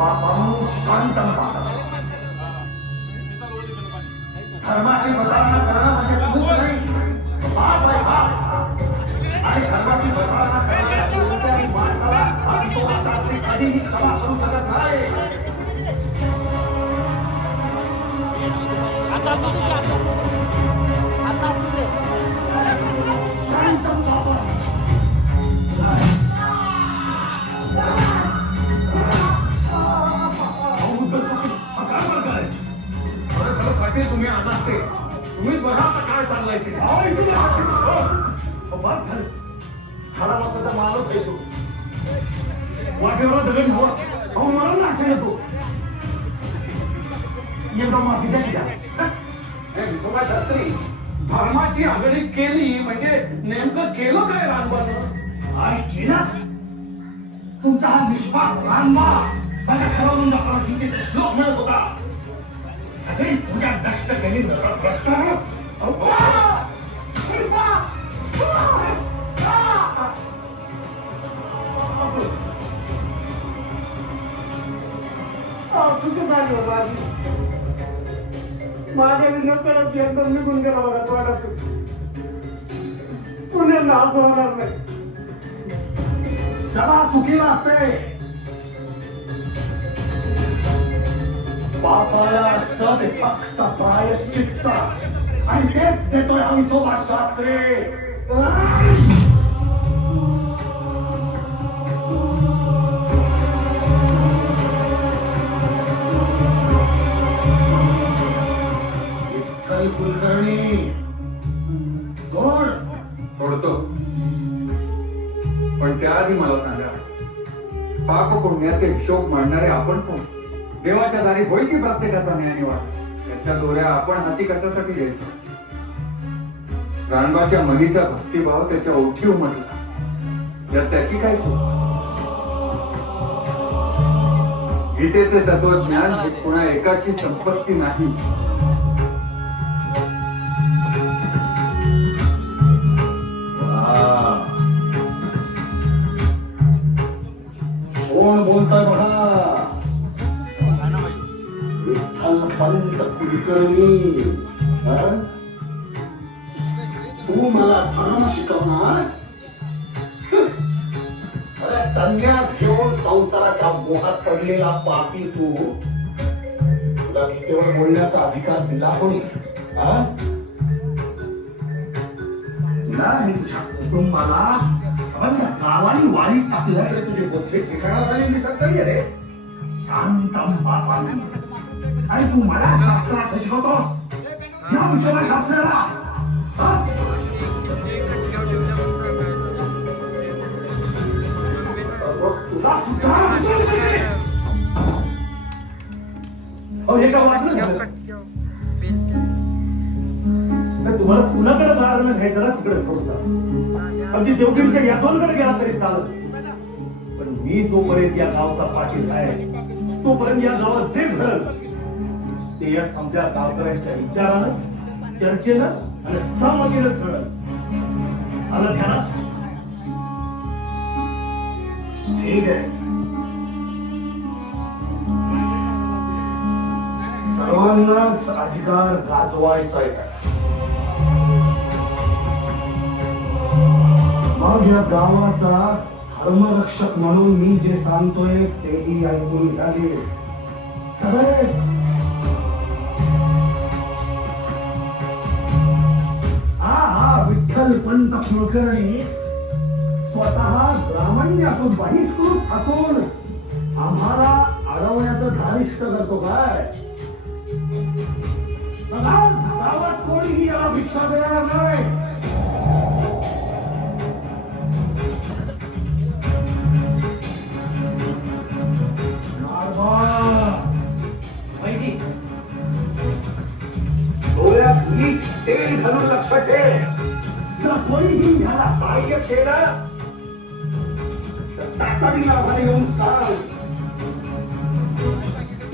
बापांनो शांत राहा. धर्माशी प्रतारणा करणं म्हणजे चूक नाही, पाप आहे पाप. आणि धर्माची प्रतारणा करणाऱ्या कोणत्याही माणसाला अंतोशास्त्री कधीही क्षमा करू शकत नाही. आता शांत बाबा. तुम्ही आलात ते तुम्हीच बघा आता काय चाललंय ते. बस झालं, खरा माणसाचा मालच येतो वाटेवर दगड हवा. अहो मला नाशा येतो. एकदा माफी द्या की द्या. विठोबा शास्त्री, धर्माची आघाडी केली म्हणजे नेमकं केलं काय रानबानं? काय केलं? तुमचा हा निष्पाप रानबा माझ्या ठरवून दाखवला श्लोक म्हणत होता. सगळी पूजा नष्ट केली. माझ्या विनोदाला एकदम निघून गेला बघा तोंडात. पुणे नाव होणार नाही. जरा चुकीला असते. पापाला सद फक्त प्रायश्चित्त आणि तेच देतोय आम्ही विठोबा शास्त्री. विठ्ठल कुलकर्णी सोड. सोडतो, पण त्याआधी मला सांगा, पाप पुण्याचे हिशोब मांडणारे आपण कोण? देवाच्या दारी होईल की प्रत्येकाचा न्याय निवाड? त्याच्या दोऱ्या आपण हाती कशासाठी घ्यायचो? रानबाच्या मनीचा भक्तिभाव त्याच्या ओठी उमटला, यात त्याची काय चूक? गीतेचे तत्वज्ञान हे कुणा एकाची संपत्ती नाही. कोण बोलताय बघा? विठ्ठल कुलकर्णी. तू मला धर्म शिकवणार? अरे संन्यास घेऊन संसाराच्या मोहात पडलेला पापी तू. तुला गीतेवर बोलण्याचा अधिकार दिला कोणी? तुला आणि तुझ्या कुटुंबाला सगळ्या गावाने वाळी टाकलं. तुझे गोष्टी ठिकाणात आले मी सत्तरी रे. शांतम बापांनी. आणि तू मला शास्त्रात शिकवतोस या विषयाला शास्त्राला? तुला सुद्धा हे का वाटलं? तुम्हाला कुणाकडे बाहेर घ्यायचं ना तिकडे सोडता. अगदी देवगिरीच्या यादवकडे गेला तरी चालत. पण मी जोपर्यंत या गावचा पाटील आहे तोपर्यंत या गावात जे घडल ते या आमच्या गावकऱ्यांच्या विचारानं, चर्चेनं आणि सहमतीनं घडल. आलं ध्यानात? ठीक आहे. सर्वांनाच अधिकार गाजवायचा आहे. मग या गावाचा धर्मरक्षक म्हणून मी जे सांगतोय तेही ऐकून घ्यावे. हा विठ्ठल पंत कुलकर्णी स्वतः ब्राह्मण्यातून बहिष्कृत असून आम्हाला अडवण्याचं धारिष्ट करतो काय? गावात कोणीही याला भिक्षा देणार नाही. डोळ्यात नीट तेल घालून लक्ष ठेव. जर कोणीही ह्याला सहाय्य केलं तर तातडीला घरी येऊन सांग.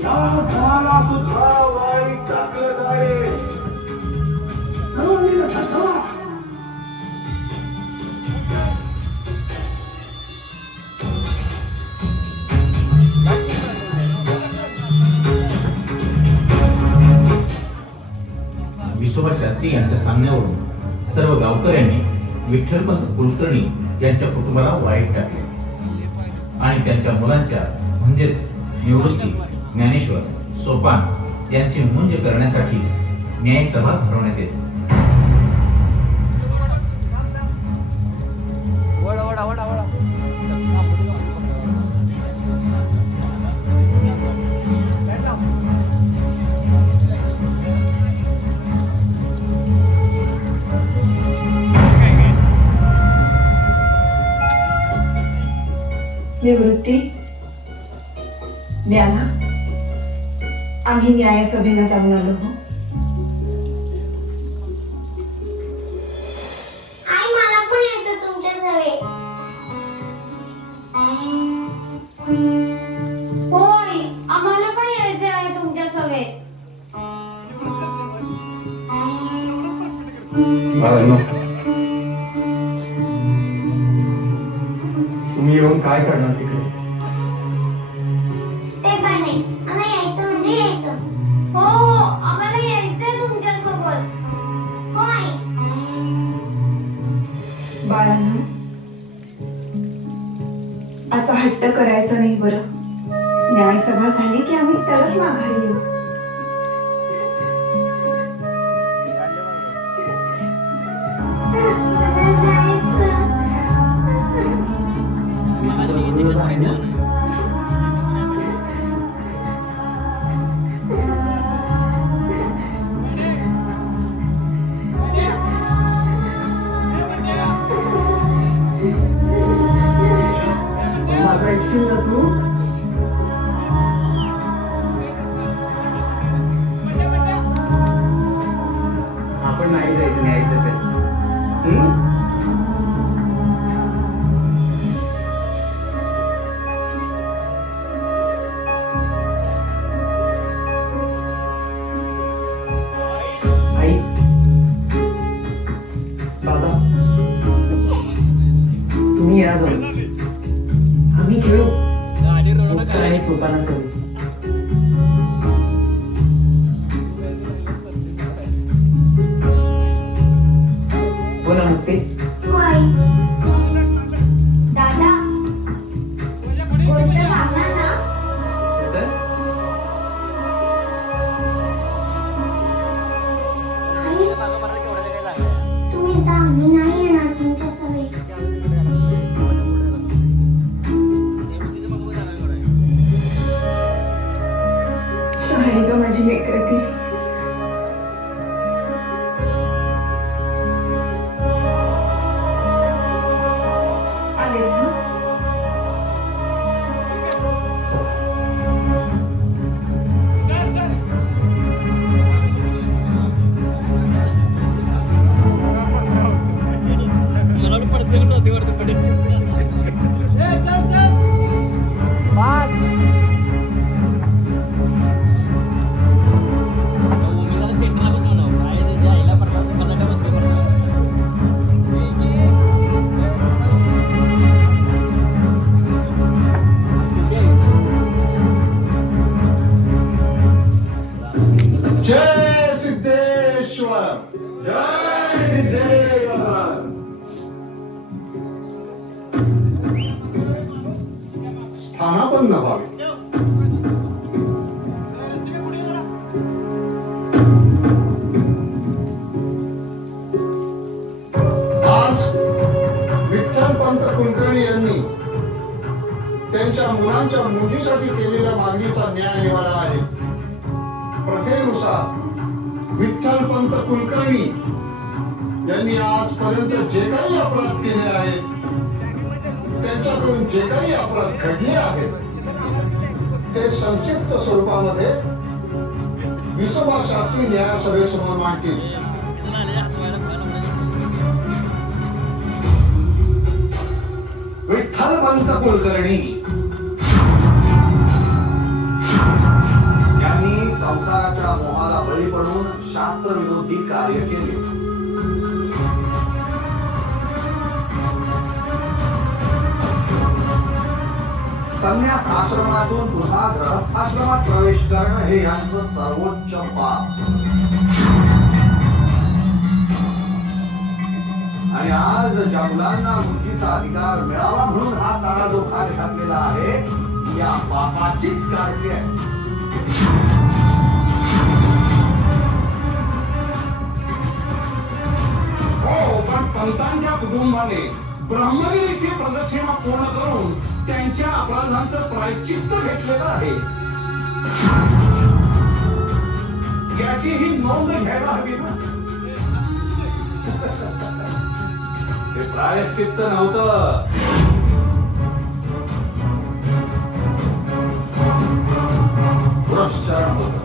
या गावाला तुझा वाईट टाकलं जाईल. सर्वांनी लक्षात ठेवा. विश्वभा शास्त्री यांच्या सांगण्यावरून सर्व गावकऱ्यांनी विठ्ठलपंत कुलकर्णी यांच्या कुटुंबाला वाईट टाकले आणि त्यांच्या मुलांच्या म्हणजेच निवृत्ती, ज्ञानेश्वर, सोपान यांची मुंज करण्यासाठी न्यायसभा भरवण्यात येते. निवृत्ती, ज्ञाना, आम्ही न्यायसभेला जाऊन आलो हो. आई मला पण यायचं तुमच्या सभेत. होय, आम्हाला पण यायचे आहे तुमच्या सभेत. तुम्ही येऊन काय करणार तिकडे? ते काय नाही, मला यायचं म्हणजे यायचं. हो हो, आम्हाला यायचंय तुमच्या सोबत. होय. बाळांनो, असा हट्ट करायचा नाही बरं. न्यायसभा झाली की आम्ही तरच माघारी येऊ. माझा ऐकशील ना तू? आपण नाही जायचं न्यायसभेत. आई, बाबा, तुम्ही या जाऊन. आम्ही खेळू. मुक्त आणि सोपाना सवय. हो ना मुक्ती? होय. दादा, गोष्ट सांगणार ना? आई, तुम्ही जा, मी नाही येणार तुमच्या सभेत. शहाणी ग माझी लेकरती. आलेच ना? जय सिद्धेश्वर, जय सिद्धेश्वर. स्थानापन्न व्हावे. आज विठ्ठलपंत कुलकर्णी यांनी त्यांच्या मुलांच्या मुलीसाठी केलेल्या मागणीचा न्याय निवाडा आहे. प्रथेनुसार विठ्ठलपंत कुलकर्णी यांनी आजपर्यंत जे काही अपराध केले आहेत, त्यांच्याकडून जे काही अपराध घडले आहेत, ते संक्षिप्त स्वरूपामध्ये विश्वभा शास्त्री न्यायसभेसमोर मांडतील. विठ्ठलपंत कुलकर्णी यांनी संसाराच्या मोहाला बळी पडून शास्त्रविरोधी कार्य केले. संन्यास आश्रमातून पुन्हा गृहस्थाश्रमात प्रवेश करणं हे यांचं सर्वोच्च पाप. आज ज्या मुलांना मुलीचा अधिकार मिळावा म्हणून हा सारा जो भाग घातलेला आहे या बापाचीच काळजी आहे. हो, पण पंतांच्या कुटुंबाने ब्रह्मगिरीची प्रदक्षिणा पूर्ण करून त्यांच्या अपराधांचं प्रायश्चित्त घेतलेलं आहे. याची ही नोंद घ्यायला हवी ना. हे प्रायश्चित्त नव्हतं, पुरस्कार होतं.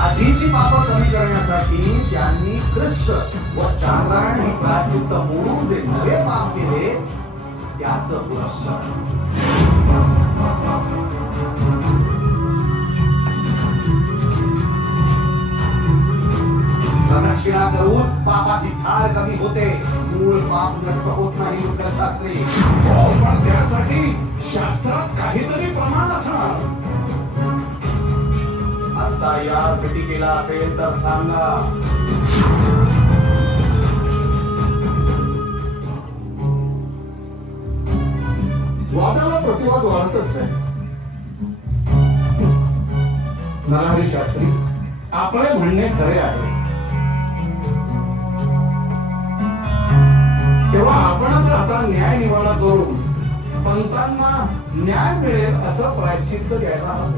आधीची पापं कमी करण्यासाठी त्यांनी कृष्ण व चांद्रायण ही प्रायश्चित्त मोडून जे नवे पाप केले त्याचं पुरस्कार. प्रदक्षिणा करून पापाची धार कमी होते, मूळ पाप नष्ट होत नाही. शास्त्री, हो, पण त्यासाठी शास्त्रात काहीतरी प्रमाण असणार. आता या भेटीकेला असेल तर सांगा. वादाला प्रतिवाद वाढतच आहे. नरहरी शास्त्री, आपले म्हणणे खरे आहे. तेव्हा आपणच आता न्याय निवाडा करून पंतांना न्याय मिळेल असं प्रायश्चित्त द्यायला हवं.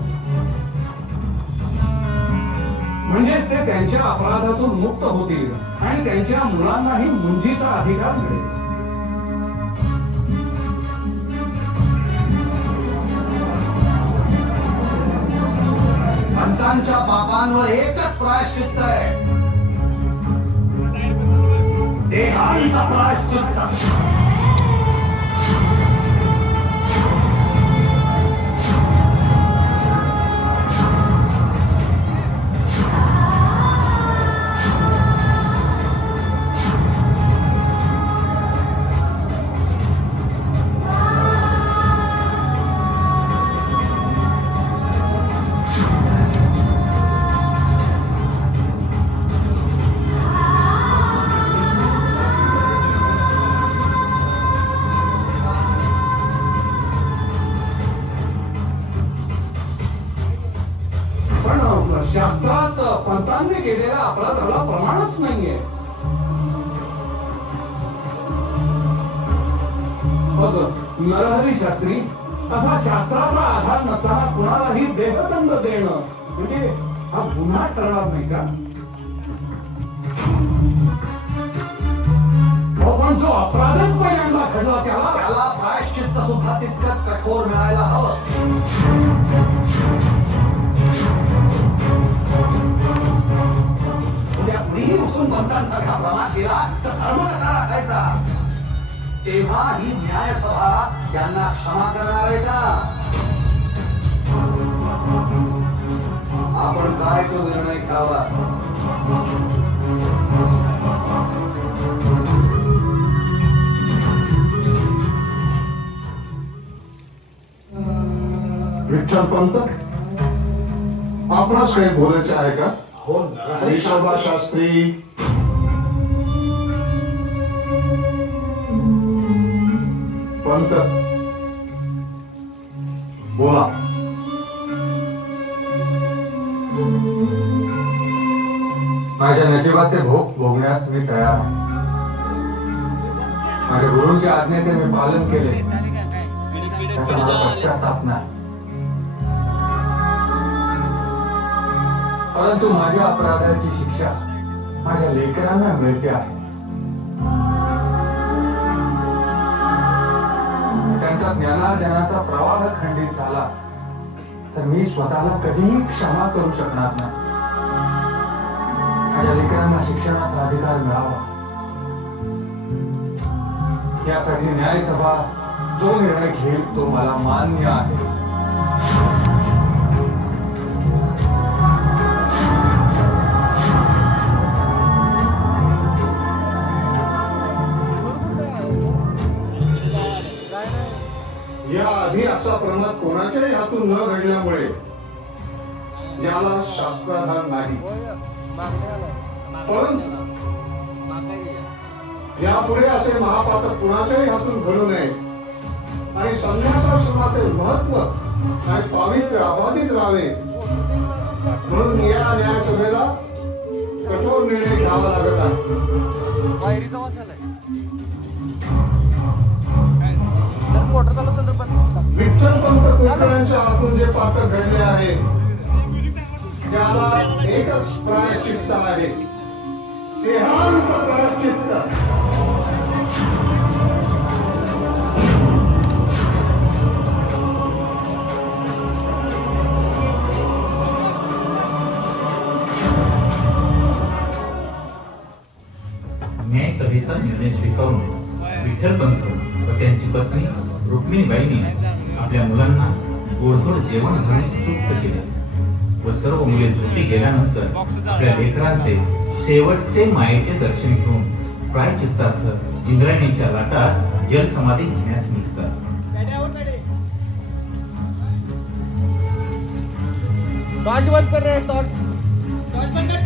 म्हणजेच ते त्यांच्या अपराधातून मुक्त होतील आणि त्यांच्या मुलांनाही मुंजीचा अधिकार मिळेल. पंतांच्या पापांवर एकच प्रायश्चित्त आहे, देहांत प्रायश्चित्त. शास्त्रात पंतांनी केलेल्या अपराधाला प्रमाणच नाहीये. मग नरहरी शास्त्री, असा शास्त्राचा आधार नसताना कुणालाही देहदंड देणं म्हणजे हा गुन्हा ठरणार नाही का? पण जो अपराधच पहिल्यांदा घडला त्याला प्रायश्चित्त सुद्धा तितकंच कठोर मिळायला हवं. उद्या कुणीही उचलून पंतांसारखा प्रमाण केला तर धर्म कसा राखायचा? तेव्हा ही न्यायसभा त्यांना क्षमा करणार आहे का? आपण काय तो निर्णय घ्यावा. विठ्ठल पंत, आपणास काही बोलायचे आहे का? हो, विठोबा शास्त्री. पंत, बोला. माझ्या नशिबाचे भोग भोगण्यास मी तयार आहे. माझ्या गुरूंच्या आज्ञेचे मी पालन केले, त्याचा मला पश्चाताप नाही. परंतु माझ्या अपराधाची शिक्षा माझ्या लेकरांना मिळते आहे. त्यांचा ज्ञानार्जनाचा प्रवाह खंडित झाला तर मी स्वतःला कधीही क्षमा करू शकणार नाही. माझ्या लेकरांना शिक्षणाचा अधिकार मिळावा यासाठी न्यायसभा जो निर्णय घेईल तो मला मान्य आहे. या आधी असा प्रमाद कोणाच्याही हातून न घडल्यामुळे याला शास्त्राधार नाही. पण यापुढे असे महापातक कुणाच्याही हातून घडू नये आणि संन्यासाश्रमाचे महत्व आणि पावित्र्य अबाधित राहावे म्हणून या न्यायसभेला कठोर निर्णय घ्यावा लागत आहे. विठ्ठलपंत कुलकर्ण्यांच्या हातून जे पातक घडले आहे त्याला एकच प्रायश्चित्त आहे, देहांत प्रायश्चित्त. न्यायसभेचा निर्णय स्वीकारून विठ्ठलपंत व त्यांची पत्नी रुक्मिणीबाईंनी आपल्या मुलांना गोडधोड जेवण घालून तृप्त केलं व सर्व मुले झोपी गेल्यानंतर आपल्या लेकरांचे शेवटचे मायेचे दर्शन घेऊन प्रायचित्तार्थ इंद्रायणीच्या लाटात जलसमाधी घेण्यास निघतात. टॉर्च बंद कर रे, टॉर्च बंद कर.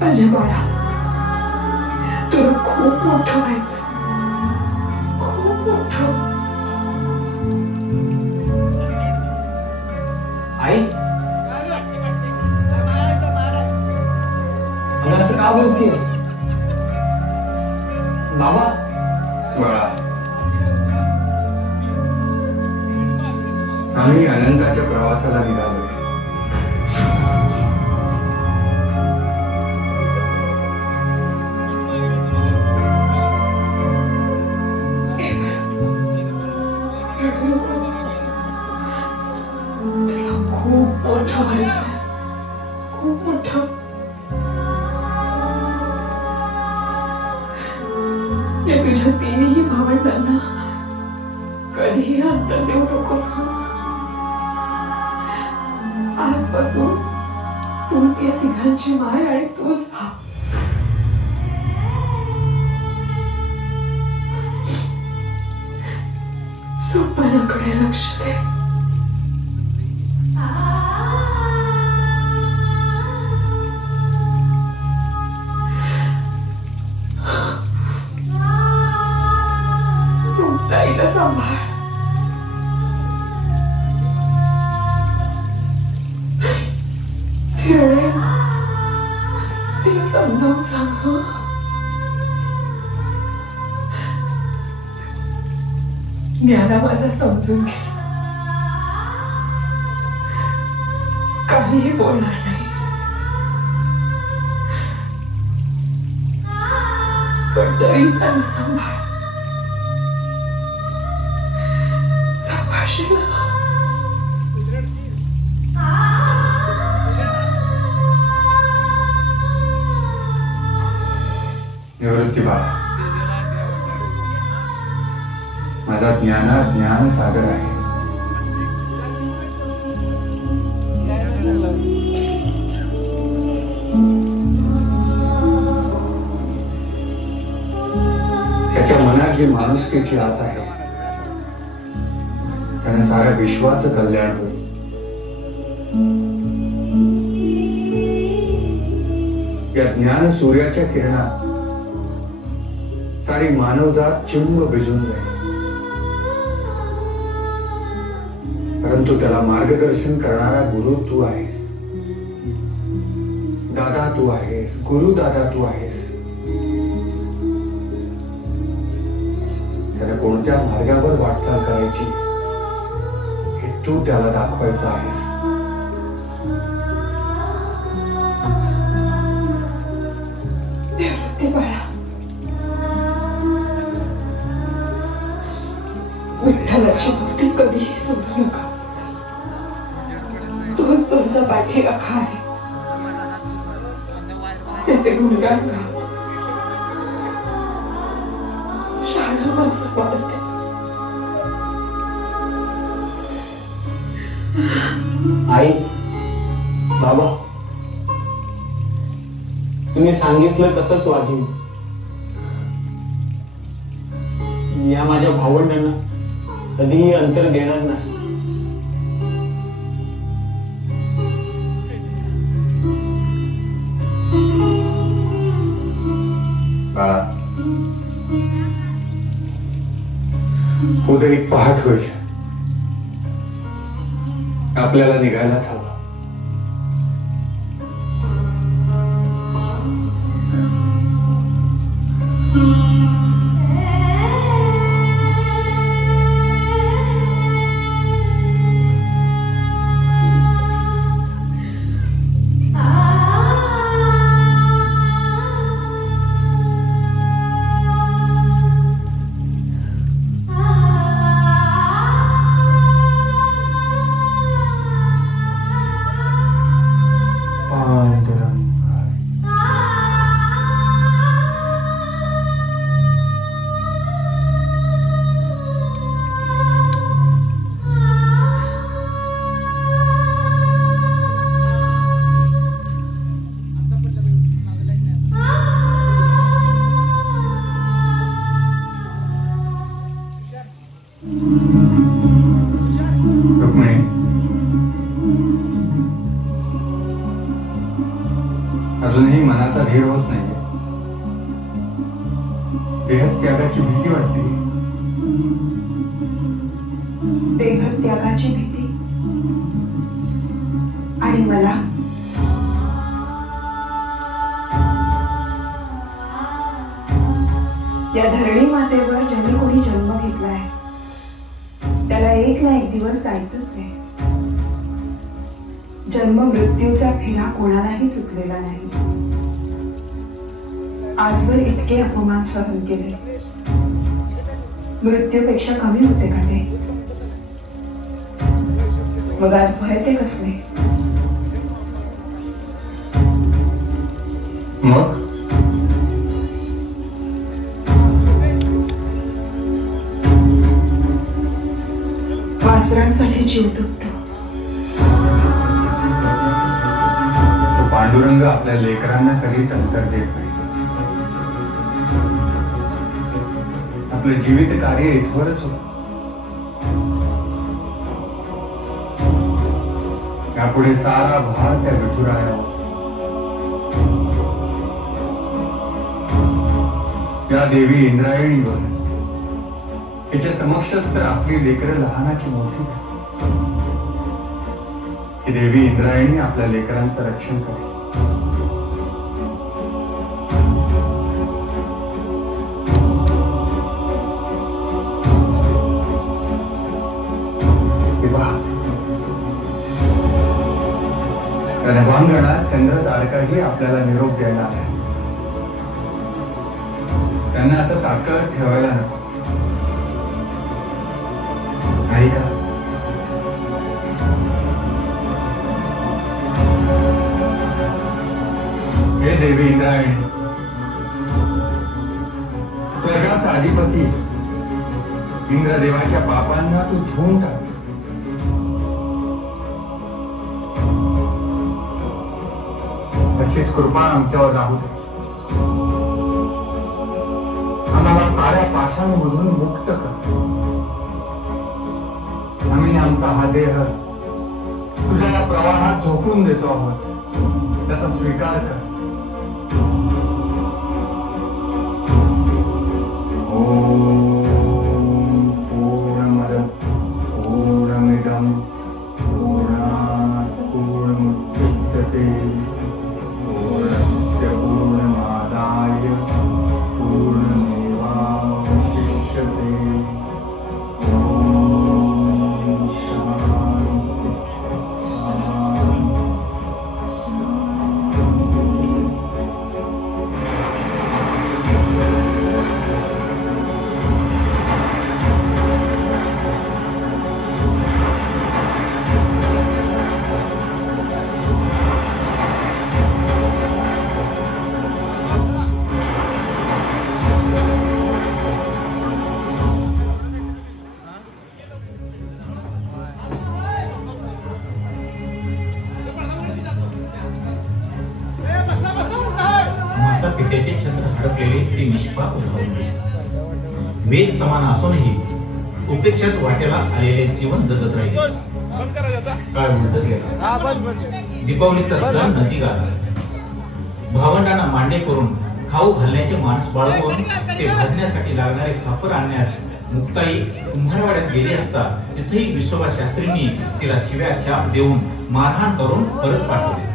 माझ्या बाळा, तुला खूप मोठं व्हायचं, खूप मोठं. आई मला असं का बोलतेस? बाबा बाळा, आम्ही अनंताच्या प्रवासाला निघालो. खूप मोठं व्हायचं, खूप मोठं. या तुझ्या तिन्ही भावंडांना कधीही अंतर देऊ नकोस. आजपासून तू त्या तिघांची माय आणि तूच भाव. स्वप्नाकडे लक्ष दे. ताईला सांभाळ. तिला समजावून सांग. ज्ञाना माझा समजून घे, काहीही बोलणार नाही, पण तरी त्यांना सांभाळ. निवृत्ती बाळा, माझा ज्ञान सागर आहे. त्याच्या मनात जी माणुसकीची आस आहे त्याने साऱ्या विश्वाचं कल्याण होईल. या ज्ञान सूर्याच्या किरणात सारी मानवजात चिंब भिजून जाईल. परंतु त्याला मार्गदर्शन करणारा गुरु तू आहेस. दादा तू आहेस, गुरु दादा तू आहेस. त्याला कोणत्या मार्गावर वाटचाल करायची हे तू त्याला दाखवायचं आहेस. ते बाळा, विठ्ठलाची भक्ती कधीही सोडू नका. तोच तुमचा पाठीराखा आहे. त्याचे गुणगान गा. शाळा माझं वाढते. आई, बाबा, तुम्ही सांगितलं तसंच वागेन. या माझ्या भावंडांना कधीही अंतर देणार नाही. बाळा, उद्या एक पहाट होईल. आपल्याला निघायलाच हवं. रुक्मिणी, अजूनही मनाचा धीर होत नाही. देहत्यागाची भीती वाटते. देहत्यागाची भीती आणि मला या धरणी मातेवर ज्यांनी कोणी जन्म घेतलाय त्याला एक ना एक दिवस जायचंच आहे. जन्म मृत्यूचा फेरा कोणालाही चुकलेला नाही. आजवर इतके अपमान सहन केले, मृत्यूपेक्षा कमी होते का ते? मग आज भय ते कसले? मग वासरांसाठी जीव तुटतो. तो पांडुरंग आपल्या लेकरांना कधीच अंतर देत नाही. आपलं जीवित कार्य इथवरच होतं. यापुढे सारा भार त्या विठुरायावर. या देवी इंद्रायणीवर. तिच्या समक्षच तर आपली लेकरं लहानाची मोठी झाली. ही देवी इंद्रायणी आपल्या लेकरांचं रक्षण करते. नभांगणात चंद्र तारकाही आपल्याला निरोप द्यायला आहे. त्यांना असं ताकद ठेवायला नको, नाही का? हे देवी इंद्रायणी, स्वर्गाचा अधिपती इंद्रदेवाच्या पापांना तू धुवून टाक. अशीच कृपा आमच्यावर राहू दे. आम्हाला साऱ्या पाशांमधून मुक्त कर. आम्ही आमचा हा देह तुझ्या या प्रवाहात झोकून देतो आहोत. त्याचा स्वीकार कर. ओम पूर्णमद पूर्णमिदं वेद समान असूनही उपेक्षात वाटेला आलेले जीवन जगत राहिले. काळ उलटत गेला. दीपावलीचा सण नजीक आला. भावंडांना मांडे करून खाऊ घालण्याचे मानस बाळगून ते भाजण्यासाठी लागणारे खापर आणण्यास मुक्ताई कुंभारवाड्यात गेली असता तिथेही विश्वभा शास्त्रींनी तिला शिव्या शाप देऊन मारहाण करून परत पाठवले.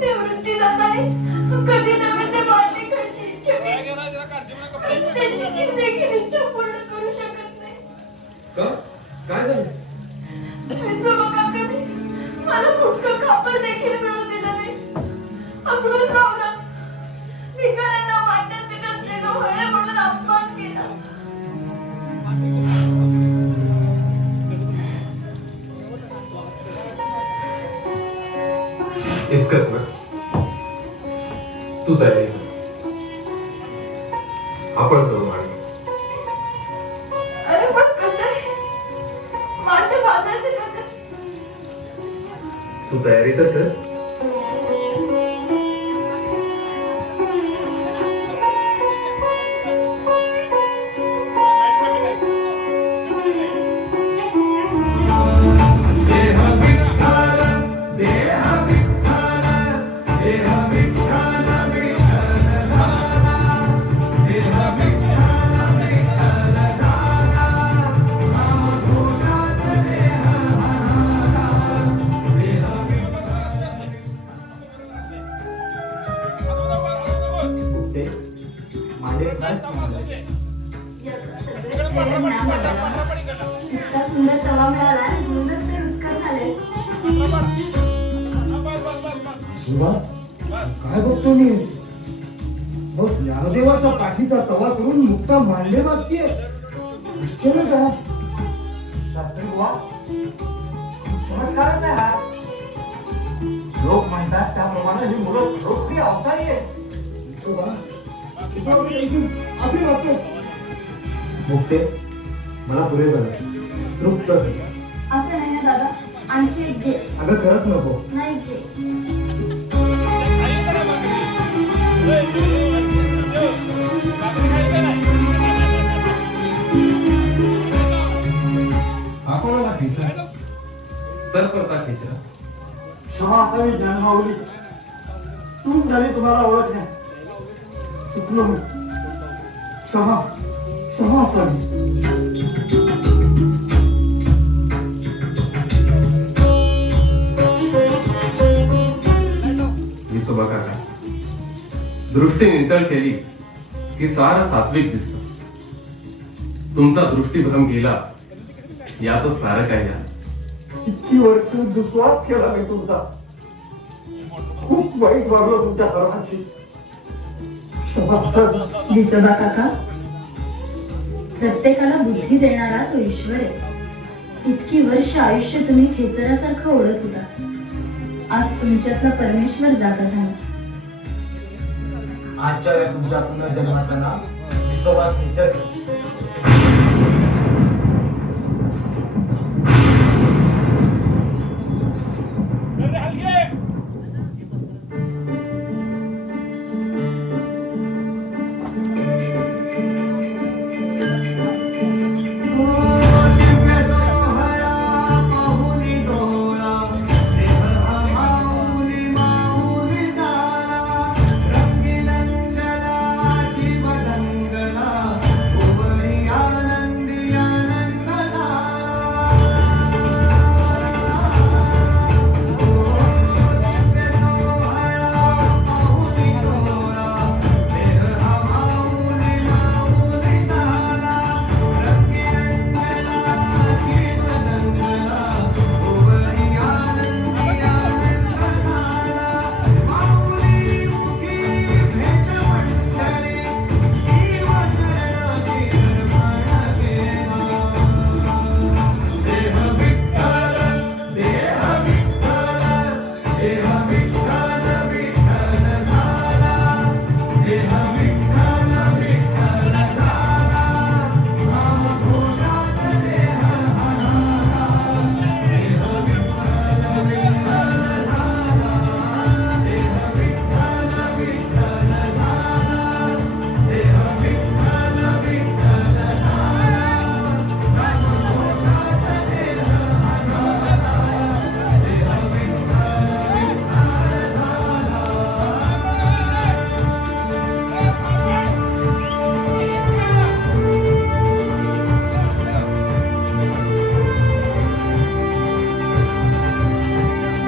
निवृत्ती जाताना कधी नव्हे ते बाटली खायची इच्छा त्याची ती देखील इच्छा पूर्ण करू शकत नाही. काय झालं? काकांनी मला फुटकं खापर देखील मिळू दिलं नाही. अकडून लावलं. भिकाऱ्यांना वाटत ते नसलेलं होय म्हणून अपमान केला. इतकंच ना? तू तयारी आपण करू आणि अरे पण कसं आहे? माझ्या बाजाचे कसं? तू तयारी तर कर. इतका सुंदर तवा मिळाला म्हणूनच ते रुचकर झाले. काय बघतो मी? बस ज्ञानदेवाचा काठीचा तवा करून मुक्ता मांडले मागतीये. चमत्कारच आहे हा. लोक म्हणतात त्याप्रमाणे ही मुलं खरोखरी अवतारी आहे. मुक्ते मला पुरे झालं. तृप्त असं नाही ना दादा, आणखी एक घे. अगं करत नको. नाही घे. हा कोणाला खेचला? सर करता खेचला. क्षमा असावी ज्ञानमाऊली. चूक झाली तुम्हाला ओळखण्यात. चुकलो मी. क्षमा क्षमा असावी. विसोबा काका, दृष्टी नितळ केली की सारं सात्विक दिसतं. तुमचा दृष्टीभ्रम गेला यातच सारं काय झालं. इतकी वर्ष दुस्वास केला मी तुमचा. खूप वाईट वागलो तुमच्या सर्वांची. विसोबा काका, प्रत्येकाला बुद्धी देणारा तो ईश्वर आहे. इतकी वर्ष आयुष्य तुम्ही खेचरासारखं ओढत होता. आज तुमच्यातला परमेश्वर जागा झाला. आजच्या या तुमच्या पुनर्जन्माचं नाव विसोबा खेचर.